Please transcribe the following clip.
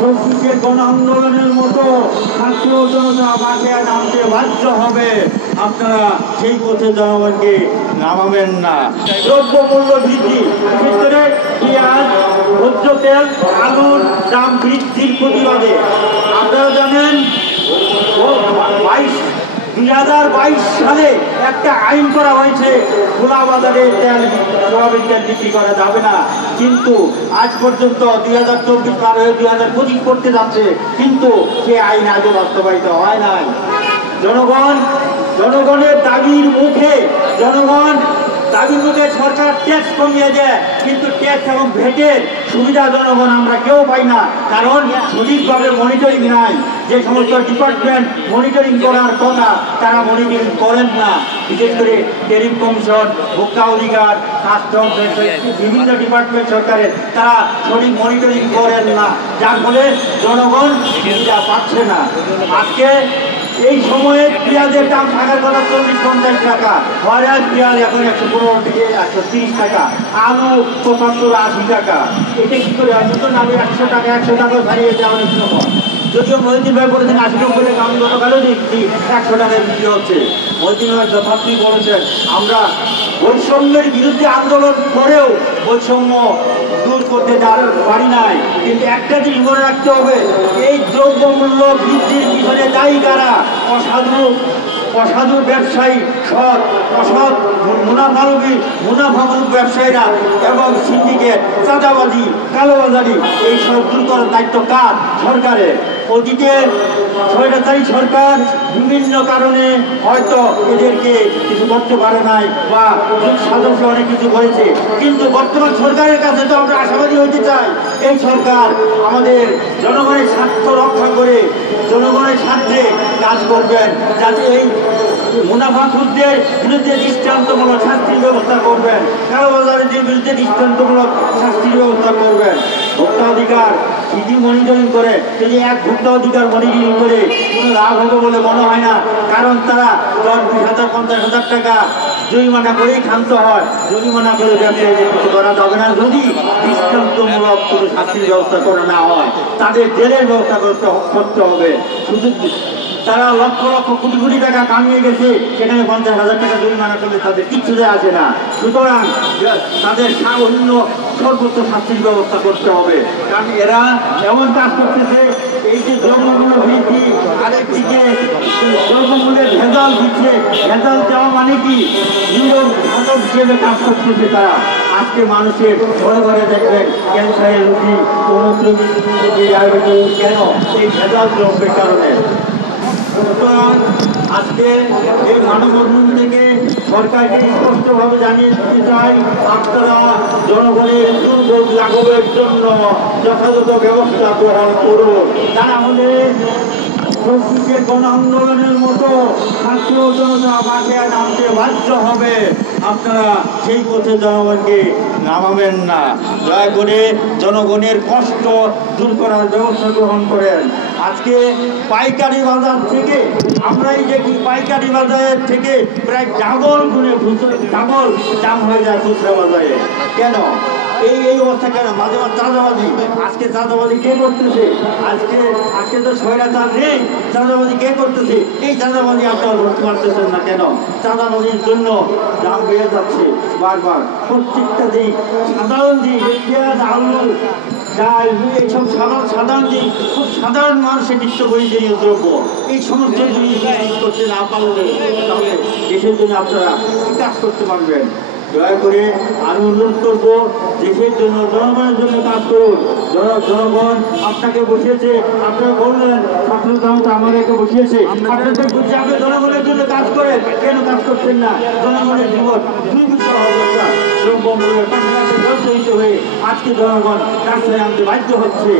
চব্বিশের গণ আন্দোলনের মতো ছাত্র জনতা মাঠে নামতে বাধ্য হবে। আপনারা সেই পথে জনগণকে নামাবেন না। দ্রব্যমূল্য বৃদ্ধি, বিশেষ করে পেঁয়াজ, ভোজ্য তেল, আলুর দাম বৃদ্ধির প্রতিবাদে আপনারা জানেন 2022 সালে একটা আইন করা হয়েছে, খোলা বাজারে তেল, সোয়াবিন তেল বিক্রি করা যাবে না। কিন্তু আজ পর্যন্ত 2024 পার হয়ে 2025 করতে যাচ্ছে, কিন্তু সে আইন আজও বাস্তবায়িত হয় নাই। জনগণের দাবির মুখে সরকার ট্যাক্স কমিয়ে দেয়, কিন্তু ট্যাক্স এবং ভ্যাটের সুবিধা জনগণ আমরা কেউ পাই না, কারণ সঠিকভাবে মনিটরিং নাই। যে সমস্ত ডিপার্টমেন্ট মনিটরিং করার কথা তারা মনিটরিং করেন না। বিশেষ করে ট্যারিফ কমিশন, ভোক্তা অধিকার, কাস্টমস, বিভিন্ন ডিপার্টমেন্ট সরকারের তারা সঠিক মনিটরিং করেন না, যার ফলে জনগণ সুবিধা পাচ্ছে না। আজকে এই সময়ে পেঁয়াজের দাম থাকার কথা 40-50 টাকা, হরেক পেঁয়াজ এখন 115 থেকে 130 টাকা, আলু 75-80 টাকা। এটা কি করে নতুন আলু 100 টাকা ছাড়িয়েছে অনেক সময়। যদিও মহিউদ্দিন ভাই বলেছেন 80-90 টাকা, আমি গতকালও দেখছি 100 টাকায় বিক্রি হচ্ছে। মহিউদ্দিন ভাই যথার্থই বলেছেন, আমরা বৈষম্যের বিরুদ্ধে আন্দোলন করেও বৈষম্য দূর করতে পারি নাই। কিন্তু একটা জিনিস মনে রাখতে হবে, এই দ্রব্যমূল্য বৃদ্ধির পিছনে দায়ী কারা? অসাধু ব্যবসায়ী, অসৎ মুনাফামূলক ব্যবসায়ীরা এবং সিন্ডিকেট, চাঁদাবাজি, কালোবাজারি, এইসব দূর করার দায়িত্ব কার? সরকারের। অতীতে স্বৈরাচারী সরকার বিভিন্ন কারণে হয়তো এদেরকে কিছু করতে পারে নাই বা সাজসে অনেক কিছু করেছে, কিন্তু বর্তমান সরকারের কাছে তো আমরা আশাবাদী হতে চাই। এই সরকার আমাদের জনগণের স্বার্থ রক্ষা করে জনগণের স্বার্থে কাজ করবেন, যাতে এই মুনাফাখোরদের বিরুদ্ধে দৃষ্টান্তমূলক শাস্তির ব্যবস্থা করবের, কালোবাজারের বিরুদ্ধে দৃষ্টান্তমূলক শাস্তির ব্যবস্থা করবেন। ভোক্তা অধিকার যদি মনিটরিং করে, যদি এক ভোক্তা অধিকার মনিটরিং করে কোনো লাভ হবে বলে মনে হয় না, কারণ তারা 10-20,000-50,000 টাকা জরিমানা করেই ক্ষান্ত হয়। জরিমানা করে ব্যবসায়ীদের কিছু করা যাবে না যদি দৃষ্টান্তমূলক কোনো শাস্তির ব্যবস্থা করা না হয়। তাদের জেলের ব্যবস্থা করতে হবে। শুধু তারা লক্ষ লক্ষ কোটি টাকা কামিয়ে গেছে, সেখানে 50,000 টাকা জরিমানা করলে তাদের কিচ্ছু যায় আসে না। সুতরাং তাদের অন্য সর্বোচ্চ শাস্তির ব্যবস্থা করতে হবে, কারণ এরা এমন কাজ করতেছে। এই যে দ্রব্যমূল্য বৃদ্ধি, আরেকদিকে দ্রব্যমূল্যের ভেজাল দিচ্ছে, ভেজাল দেওয়া মানে কি নিরব ঘাতক হিসেবে কাজ করতেছে তারা। আজকে মানুষের ঘরে ঘরে দেখবেন ক্যান্সারের রোগী, ডায়াবেটিস, কেন? এই ভেজাল দ্রব্যের কারণে। সুতরাং আজকে এই মানববন্ধন থেকে সরকারকে স্পষ্টভাবে জানিয়ে দিতে চাই, আপনারা জনগণের দুর্ভোগ লাঘবের জন্য যথাযথ ব্যবস্থা গ্রহণ করুন। তা না হলে 24-এর গণ আন্দোলনের মতো ছাত্র জনতা মাঠে নামতে বাধ্য হবে। আপনারা সেই পথে জনগণকে নামাবেন না। দয়া করে জনগণের কষ্ট দূর করার ব্যবস্থা গ্রহণ করেন। আজকে পাইকারি বাজার থেকে আমরাই দেখি, পাইকারি বাজারের থেকে প্রায় ডাবল দাম হয়ে যায় খুচরা বাজারে। কেন এই অবস্থা? কেন? মাঝে মাঝে চাঁদাবাজি। আজকে চাঁদাবাজি কে করতেছে? আজকে তো স্বৈরাচার নেই, চাঁদাবাজি কে করতেছে? এই চাঁদাবাজি আপনারা ধরতে পারতেছেন না কেন? চাঁদাবাজির জন্য দাম বেড়ে যাচ্ছে বারবার। প্রত্যেকটা দিন সাধারণ দিন, পেঁয়াজ, আলু, ডাল, এইসব সাধারণ দিন, খুব সাধারণ মানুষের নিত্য প্রয়োজনীয় দ্রব্য, এই সমস্ত জিনিস করতে না পারলে তাহলে দেশের জন্য আপনারা কাজ করতে পারবেন। দয়া করে আমি অনুরোধ করবো, দেশের জন্য, জনগণের জন্য কাজ করুন। জনগণ আপনাকে বসিয়েছে, আপনারা বললেন ছাত্র জনতা আমাদেরকে বসিয়েছে, আপনাদের বুঝছে আপনি জনগণের জন্য কাজ করেন, কেন কাজ করছেন না? জনগণের জীবন দুর্বিষহ অবস্থা, দ্রব্যমূল্যের পাশাপাশি জর্জরিত হয়ে আজকে জনগণ রাস্তায় আনতে বাধ্য হচ্ছে।